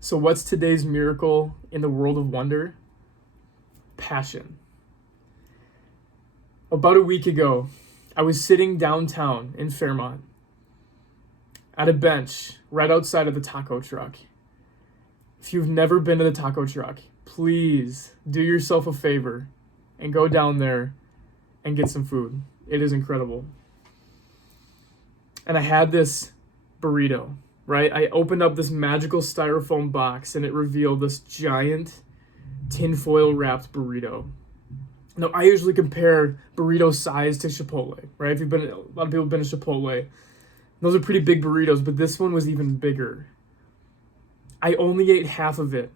So what's today's miracle in the world of wonder? Passion. About a week ago, I was sitting downtown in Fairmont at a bench right outside of the taco truck. If you've never been to the taco truck, please do yourself a favor and go down there and get some food. It is incredible. And I had this burrito, right? I opened up this magical styrofoam box and it revealed this giant tinfoil wrapped burrito. Now, I usually compare burrito size to Chipotle, right? A lot of people have been to Chipotle. Those are pretty big burritos, but this one was even bigger. I only ate half of it.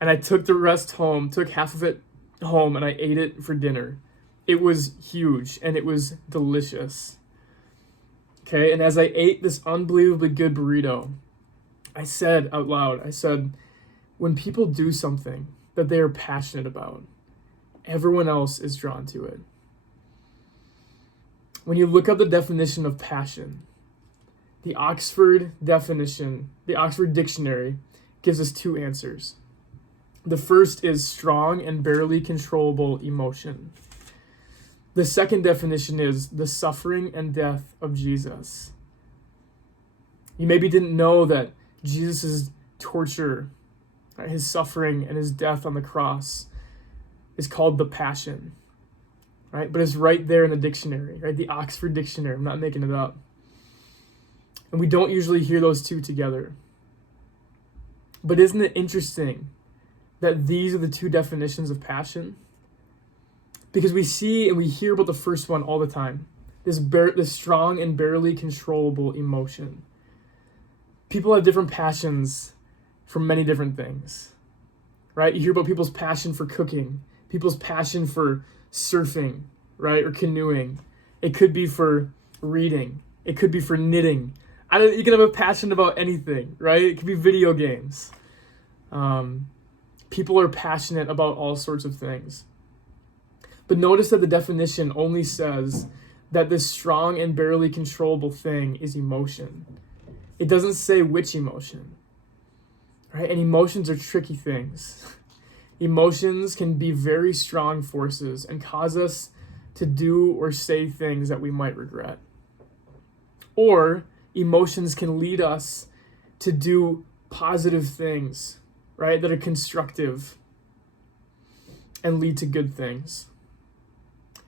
And I took the rest home, took half of it home, and I ate it for dinner. It was huge, and it was delicious. Okay, and as I ate this unbelievably good burrito, I said out loud, when people do something that they are passionate about, everyone else is drawn to it. When you look up the definition of passion, the Oxford Dictionary gives us two answers. The first is strong and barely controllable emotion. The second definition is the suffering and death of Jesus. You maybe didn't know that Jesus' torture, right, his suffering and his death on the cross is called the Passion, right? But it's right there in the dictionary, right? The Oxford Dictionary. I'm not making it up. And we don't usually hear those two together. But isn't it interesting that these are the two definitions of passion? Because we see and we hear about the first one all the time. This strong and barely controllable emotion. People have different passions for many different things, right? You hear about people's passion for cooking, people's passion for surfing, right? Or canoeing. It could be for reading. It could be for knitting. You can have a passion about anything, right? It could be video games. People are passionate about all sorts of things. But notice that the definition only says that this strong and barely controllable thing is emotion. It doesn't say which emotion, right? And emotions are tricky things. Emotions can be very strong forces and cause us to do or say things that we might regret. Or emotions can lead us to do positive things, right, that are constructive and lead to good things,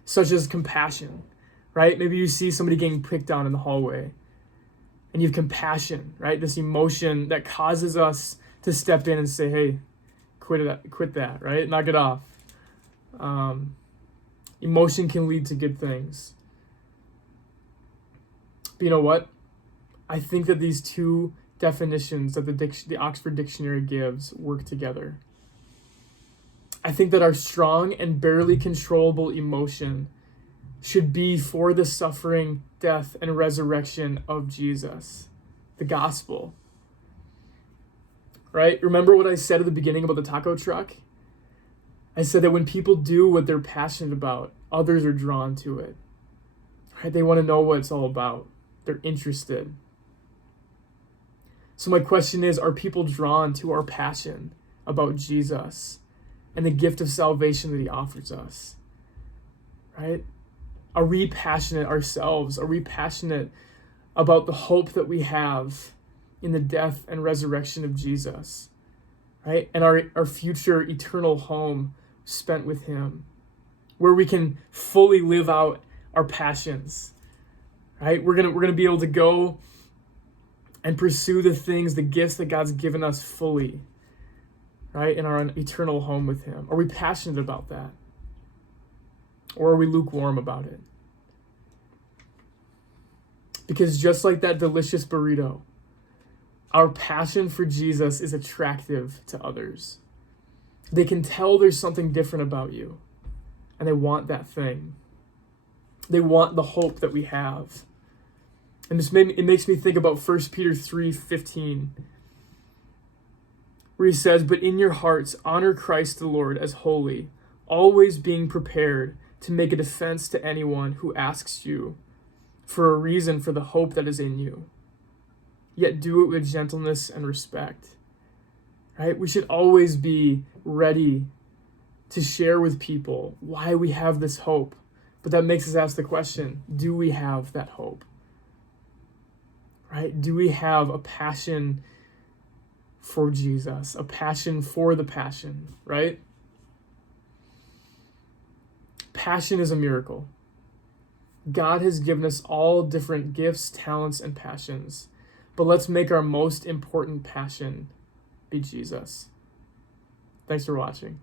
such as compassion, right? Maybe you see somebody getting picked on in the hallway and you have compassion, right? This emotion that causes us to step in and say, hey, quit that, right? Knock it off. Emotion can lead to good things. But you know what? I think that these two definitions that the Oxford Dictionary gives work together. I think that our strong and barely controllable emotion should be for the suffering, death, and resurrection of Jesus, the gospel. Right? Remember what I said at the beginning about the taco truck? I said that when people do what they're passionate about, others are drawn to it. Right? They want to know what it's all about. They're interested. So my question is, are people drawn to our passion about Jesus and the gift of salvation that he offers us? Right? Are we passionate ourselves? Are we passionate about the hope that we have in the death and resurrection of Jesus? Right? And our future eternal home spent with him, where we can fully live out our passions. Right? We're gonna be able to go and pursue the things, the gifts that God's given us fully, right, in our eternal home with him. Are we passionate about that? Or are we lukewarm about it? Because just like that delicious burrito, our passion for Jesus is attractive to others. They can tell there's something different about you, and they want that thing. They want the hope that we have. And it makes me think about 1 Peter 3:15, where he says, "But in your hearts, honor Christ the Lord as holy, always being prepared to make a defense to anyone who asks you for a reason for the hope that is in you. Yet do it with gentleness and respect, right? We should always be ready to share with people why we have this hope. But that makes us ask the question, do we have that hope? Right? Do we have a passion for Jesus, a passion for the passion, right? Passion is a miracle. God has given us all different gifts, talents, and passions. But let's make our most important passion be Jesus. Thanks for watching.